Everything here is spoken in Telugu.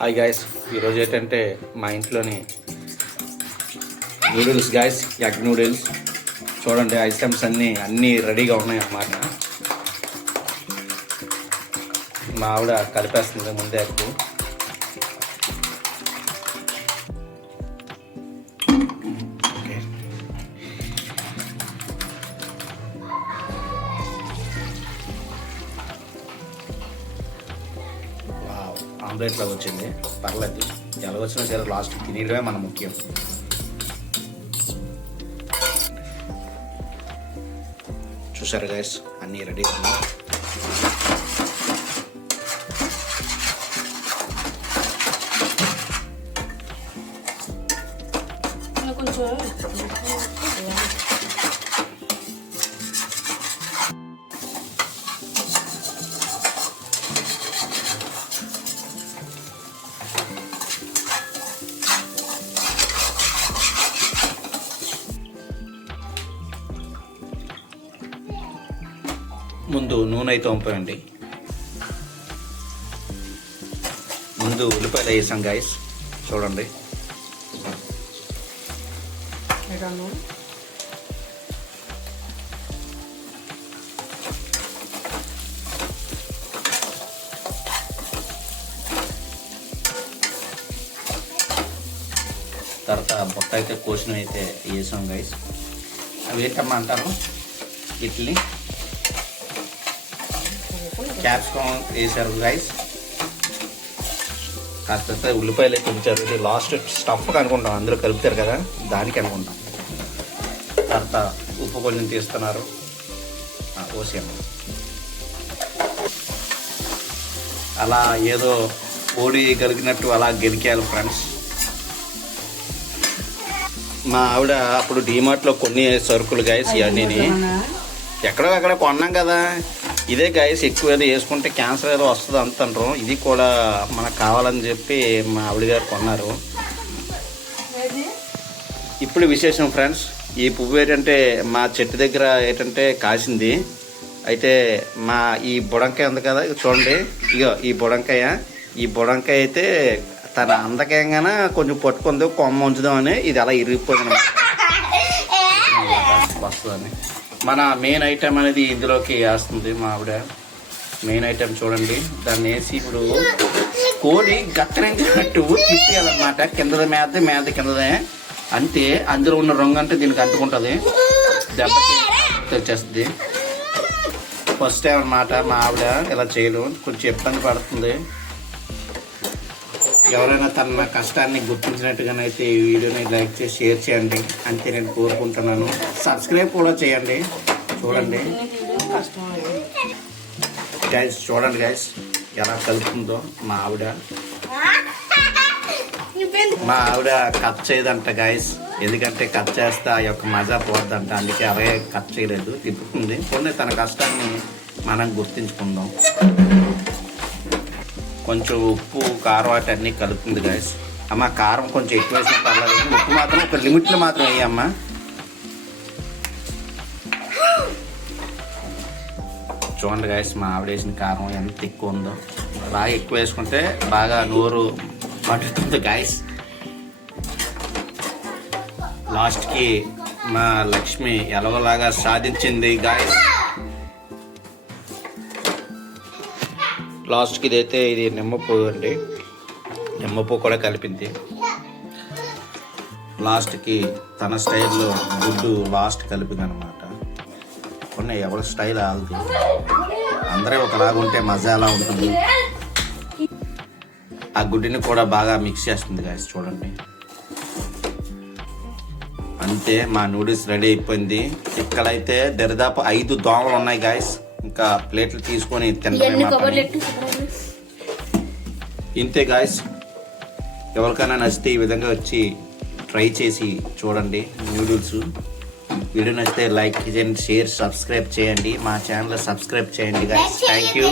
హాయ్ గాయస్, ఈరోజు ఏంటంటే మా ఇంట్లోని నూడిల్స్ గాయస్, ఎగ్ నూడిల్స్. చూడండి ఐటమ్స్ అన్నీ రెడీగా ఉన్నాయి అన్నమాట. మా ఆవిడ కలిపేస్తుంది ముందే ఎగ్. ఆమ్లెట్లో వచ్చింది, పర్లేదు. ఎలా వచ్చినా సరే లాస్ట్ తినేయడమే మన ముఖ్యం. చూసారు గైస్, అన్నీ రెడీ ఉన్నాయి. ముందు నూనె అయితే వంపండి. ముందు ఉల్లిపాయలు వేసాం గైస్, చూడండి. తర్వాత బొట్ట అయితే కోసిన అయితే వేసాం గైస్. అవి ఏంటమ్మా అంటారు వీటిని? క్యాప్సికం వేసారు గైస్. కాస్త ఉల్లిపాయలు అయితే ఉంచారు. ఇది లాస్ట్ స్టఫ్ అనుకుంటాం, అందులో కలుపుతారు కదా, దానికి అనుకుంటాం. తర్వాత ఉప్పు కొంచెం తీస్తున్నారు, పోసాము. అలా ఏదో ఓడి గెలికినట్టు అలా గెలికారు ఫ్రెండ్స్. మా ఆవిడ అప్పుడు డీమార్ట్లో కొన్ని సరుకులు గైస్, ఇవన్నీ ఎక్కడో అక్కడ కొన్నాం కదా. ఇదే గైస్ ఎక్కువ ఏదో వేసుకుంటే క్యాన్సర్ ఏదో వస్తుంది అంటారు. ఇది కూడా మనకు కావాలని చెప్పి మా ఆవిడ గారు కొన్నారు. ఇప్పుడు విశేషం ఫ్రెండ్స్, ఈ పువ్వు ఏంటంటే మా చెట్టు దగ్గర ఏంటంటే కాసింది. అయితే మా ఈ బుడంకాయ ఉంది కదా, చూడండి. ఇగో ఈ బుడంకాయ అయితే తన అందకంగానే కొంచెం పట్టుకుంది, కొమ్మ ఉంచుదామని ఇది అలా ఇరిగిపోయింది వస్తుందని. మన మెయిన్ ఐటెం అనేది ఇందులోకి వేస్తుంది మా ఆవిడ. మెయిన్ ఐటెం చూడండి, దాన్ని వేసి ఇప్పుడు కోడి గక్కరించినట్టు తిప్పేయాలన్నమాట. కిందది మేత కిందదే, అంతే. అందులో ఉన్న రంగు అంటే దీనికి అంటుకుంటుంది, దెబ్బకి తెచ్చేస్తుంది. ఫస్ట్ టైం అన్నమాట మా ఆవిడ ఇలా చేయడం, కొంచెం ఇబ్బంది పడుతుంది. ఎవరైనా తన కష్టాన్ని గుర్తించినట్టుగానైతే ఈ వీడియోని లైక్ చేసి షేర్ చేయండి అంతే నేను కోరుకుంటున్నాను. సబ్స్క్రైబ్ కూడా చేయండి. చూడండి గైస్, చూడండి గైస్ ఎలా కలుపుతుందో మా ఆవిడ. మా ఆవిడ కట్ చేయదంట గైస్, ఎందుకంటే కట్ చేస్తే ఆ యొక్క మజా పోద్దంట, అందుకే అలాగే కట్ చేయలేదు, తిప్పుతుంది. కొన్ని తన కష్టాన్ని మనం గుర్తించుకుందాం. కొంచెం ఉప్పు కారం వాటి అన్నీ కలుపుతుంది గైస్. అమ్మ కారం కొంచెం ఎక్కువ వేసినా పర్లేదు, ఉప్పు మాత్రం ఒక లిమిట్లో మాత్రం వేయమ్మా. చూడండి గైస్, మా ఆవిడ వేసిన కారం ఎంత ఎక్కువ ఉందో. బాగా ఎక్కువ వేసుకుంటే బాగా నోరు పట్టుతుంది గైస్. లాస్ట్కి మా లక్ష్మి ఎలాగోలాగా సాధించింది గాయస్. లాస్ట్కి ఇదైతే ఇది నిమ్మపువ్వు అండి, నిమ్మపువ్వు కూడా కలిపింది. లాస్ట్కి తన స్టైల్లో గుడ్డు లాస్ట్ కలిపింది అనమాట. కొన్ని ఎవరి స్టైల్ ఆగుతుంది, అందరూ ఒకలాగా ఉంటే మజా ఎలా ఉంటుంది. ఆ గుడ్డుని కూడా బాగా మిక్స్ చేస్తుంది గాయస్, చూడండి. అంతే, మా నూడిల్స్ రెడీ అయిపోయింది. ఇక్కడైతే దరిదాపు 5 దోమలు ఉన్నాయి గాయస్. ఇంకా ప్లేట్లు తీసుకొని తినడమే. ఇంతే గాయస్, ఎవరికైనా నచ్చితే ఈ విధంగా వచ్చి ట్రై చేసి చూడండి నూడిల్స్. వీడియో నచ్చితే లైక్ చేయండి, షేర్, సబ్స్క్రైబ్ చేయండి. మా ఛానల్ సబ్స్క్రైబ్ చేయండి గాయస్. Thank you.